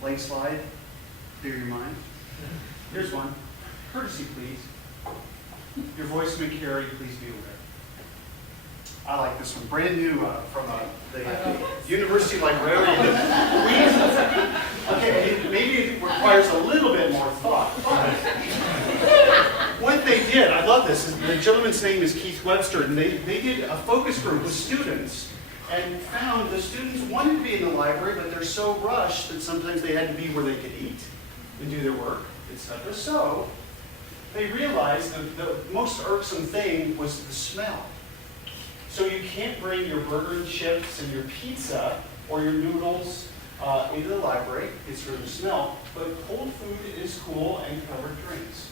Blank slide, clear your mind. Here's one. Courtesy, please. Your voice may carry, please be aware. I like this one. Brand new from the University Librarian. Okay, maybe it requires a little bit more thought. But what they did, I love this, the gentleman's name is Keith Webster, and they did a focus group with students and found the students wanted to be in the library, but they're so rushed that sometimes they had to be where they could eat and do their work, etc. So they realized that the most irksome thing was the smell. So you can't bring your burger and chips and your pizza or your noodles into the library. It's for the smell. But cold food is cool and covered drinks.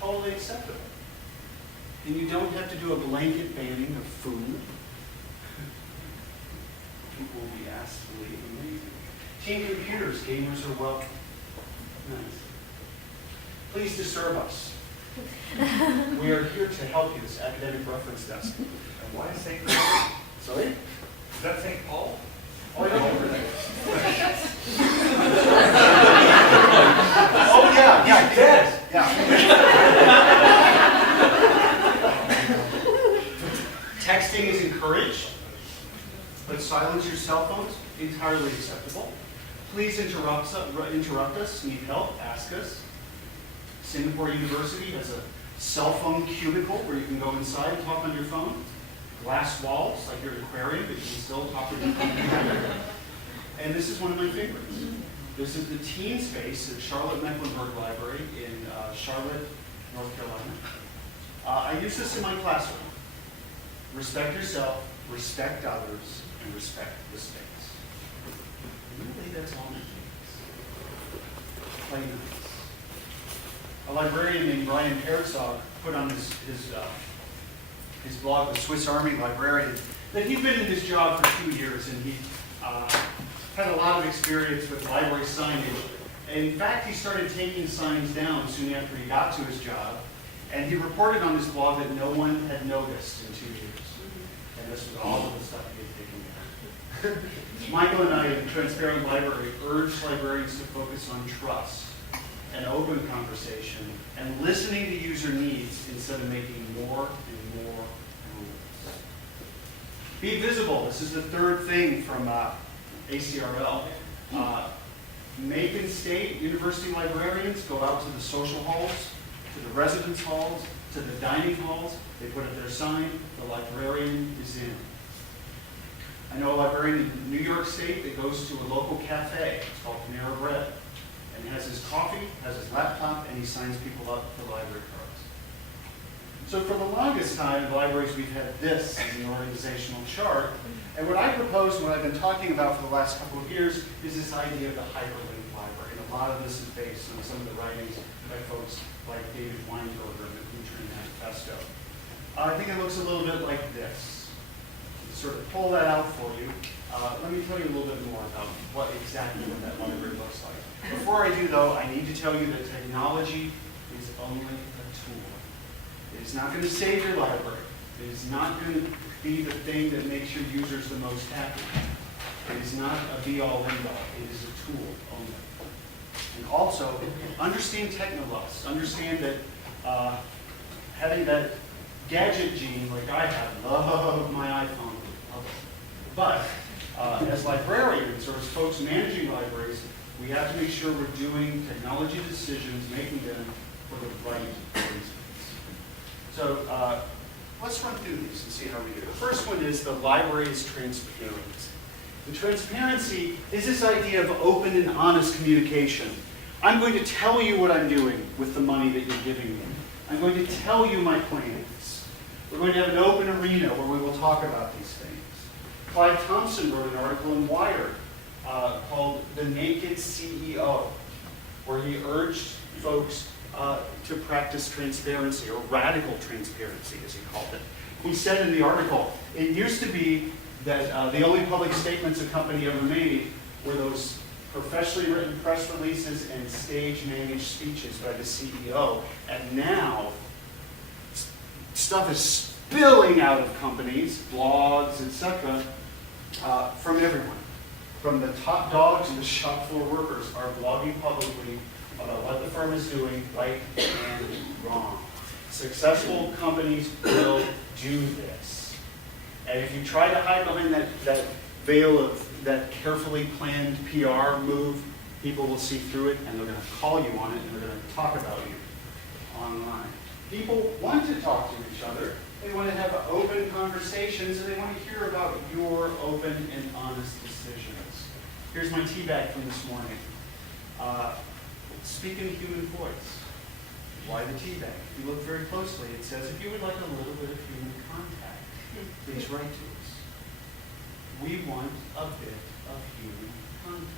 Totally acceptable. And you don't have to do a blanket banning of food. People will be asked to leave amazing. Team computers, gamers are welcome. Nice. Please disturb us. We are here to help you, this academic reference desk. And why is St. Paul? Sorry? Is that St. Paul? Oh, yeah. Oh, yeah, He's dead. Yeah. Texting is encouraged, but silence your cell phones, entirely acceptable. Please interrupt us, need help, ask us. Singapore University has a cell phone cubicle where you can go inside and talk on your phone. Glass walls, like your aquarium, but you can still talk with your phone. And this is one of my favorites. This is the teen space at Charlotte Mecklenburg Library in Charlotte, North Carolina. I use this in my classroom. Respect yourself, respect others, and respect the space. And really, that's all it takes. Play nice. A librarian named Brian Herzog put on his blog, The Swiss Army Librarian, that he'd been in his job for 2 years and he had a lot of experience with library signage. In fact, he started taking signs down soon after he got to his job, and he reported on his blog that no one had noticed in 2 years. And this was all of the stuff he had taken down. Michael and I at the Transparent Library urged librarians to focus on trust and open conversation and listening to user needs instead of making more and more rules. Be visible. This is the third thing from ACRL. Macon State University librarians go out to the social halls, to the residence halls, to the dining halls. They put up their sign, the librarian is in. I know a librarian in New York State that goes to a local cafe. It's called Panera Bread. And he has his coffee, has his laptop, and he signs people up for library cards. So for the longest time in libraries, we've had this as an organizational chart. And what I propose, and what I've been talking about for the last couple of years, is this idea of the hyperlinked library. And a lot of this is based on some of the writings by folks like David Weinberger and the Kuntran Manifesto. I think it looks a little bit like this. To sort of pull that out for you, let me tell you a little bit more about exactly what that library looks like. Before I do, though, I need to tell you that technology is only a tool. It is not going to save your library. It is not going to be the thing that makes your users the most happy. It is not a be-all, end-all. It is a tool only. And also, understand technolust. Understand that having that gadget gene like I have, love my iPhone. Love it. But as librarians or as folks managing libraries, we have to make sure we're doing technology decisions, making them for the right reasons. So let's run through these and see how we do. The first one is the library is transparent. The transparency is this idea of open and honest communication. I'm going to tell you what I'm doing with the money that you're giving me. I'm going to tell you my plans. We're going to have an open arena where we will talk about these things. Clyde Thompson wrote an article in Wired called The Naked CEO, where he urged folks to practice transparency, or radical transparency, as he called it. He said in the article, it used to be that the only public statements a company ever made were those professionally written press releases and stage-managed speeches by the CEO. And now, stuff is spilling out of companies, blogs, etc., from everyone. from the top dogs and the shop floor workers are blogging publicly about what the firm is doing right and wrong. Successful companies will do this. And if you try to hide behind that veil of that carefully planned PR move, people will see through it and they're going to call you on it and they're going to talk about you online. People want to talk to each other. They want to have open conversations and they want to hear about your open and honest decisions. Here's my tea bag from this morning. Speak in a human voice. Why the tea bag? If you look very closely, it says, if you would like a little bit of human contact, please write to us. We want a bit of human contact.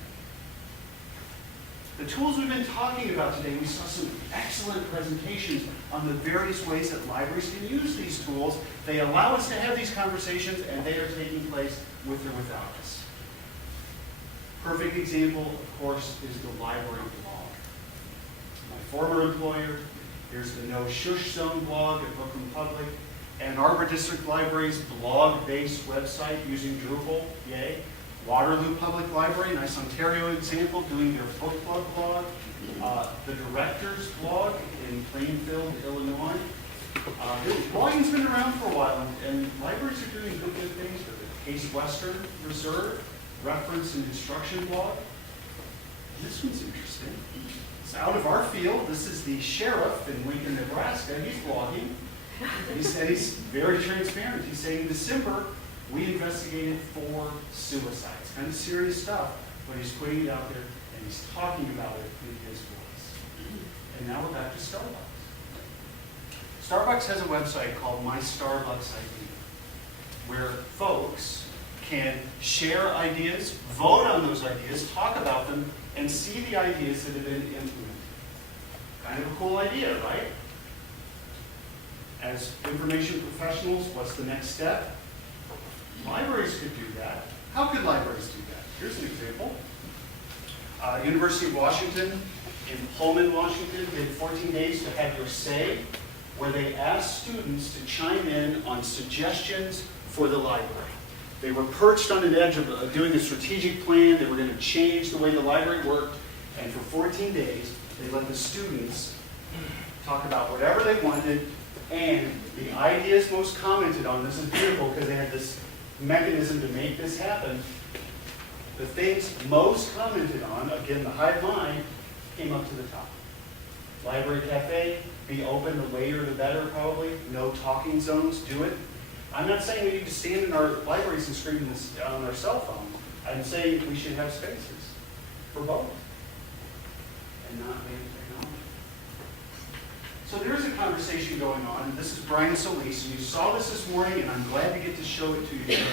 The tools we've been talking about today, we saw some excellent presentations on the various ways that libraries can use these tools. They allow us to have these conversations, and they are taking place with or without us. Perfect example, of course, is the library blog. My former employer, here's the No Shush Zone blog at Brooklyn Public, Ann Arbor District Library's blog-based website using Drupal, yay. Waterloo Public Library, nice Ontario example, doing their book club blog. The Director's blog in Plainfield, Illinois. Blogging's been around for a while, and libraries are doing good things with it. Case Western Reserve, reference and instruction blog. This one's interesting. It's out of our field. This is the sheriff in Lincoln, Nebraska. He's blogging. He said he's very transparent. He's saying in December, we investigated 4 suicides. Kind of serious stuff, but he's putting it out there and he's talking about it in his voice. And now we're back to Starbucks. Starbucks has a website called My Starbucks ID, where folks can share ideas, vote on those ideas, talk about them, and see the ideas that have been implemented. Kind of a cool idea, right? As information professionals, what's the next step? Libraries could do that. How could libraries do that? Here's an example. University of Washington in Pullman, Washington, did 14 days to have your say, where they asked students to chime in on suggestions for the library. They were perched on an edge of doing a strategic plan. They were going to change the way the library worked. And for 14 days, they let the students talk about whatever they wanted. And the ideas most commented on, this is beautiful because they had this mechanism to make this happen. The things most commented on, again, the hive mind, came up to the top. Library cafe, be open, the later the better probably. No talking zones, do it. I'm not saying we need to stand in our libraries and scream this on our cell phone. I'm saying we should have spaces for both and not ban technology. So there's a conversation going on, and this is Brian Solis, and you saw this morning, and I'm glad to get to show it to you today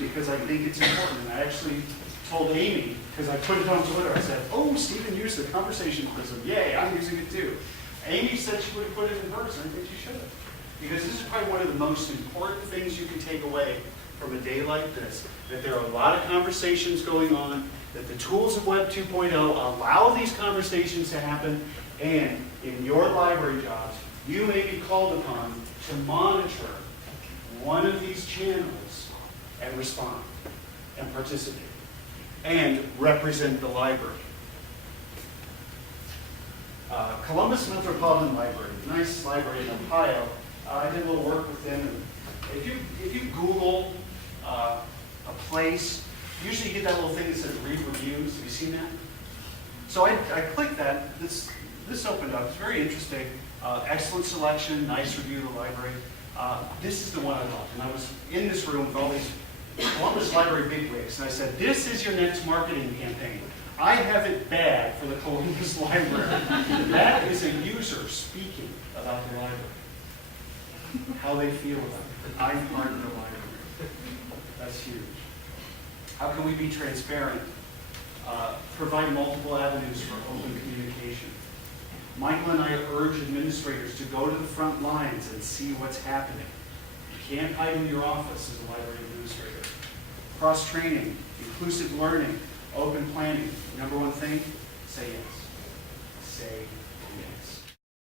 because I think it's important. And I actually told Amy, because I put it on Twitter, I said, oh, Stephen used the conversation prism. Yay, I'm using it too. Amy said she would have put it in hers, and I think she should have. Because this is probably one of the most important things you can take away from a day like this, that there are a lot of conversations going on, that the tools of Web 2.0 allow these conversations to happen, and in your library jobs, you may be called upon to monitor one of these channels and respond and participate and represent the library. Columbus Metropolitan Library, nice library in Ohio. I did a little work with them. And if you Google a place, usually you get that little thing that says read reviews. Have you seen that? So I clicked that. This opened up. It's very interesting. Excellent selection, nice review of the library. This is the one I loved. And I was in this room with all these Columbus Library bigwigs, and I said, this is your next marketing campaign. I have it bad for the Columbus Library. That is a user speaking about the library, how they feel about it. I'm part of the library. That's huge. How can we be transparent? Provide multiple avenues for open communication. Michael and I urge administrators to go to the front lines and see what's happening. You can't hide in your office as a library administrator. Cross-training, inclusive learning, open planning. Number one thing, say yes. Say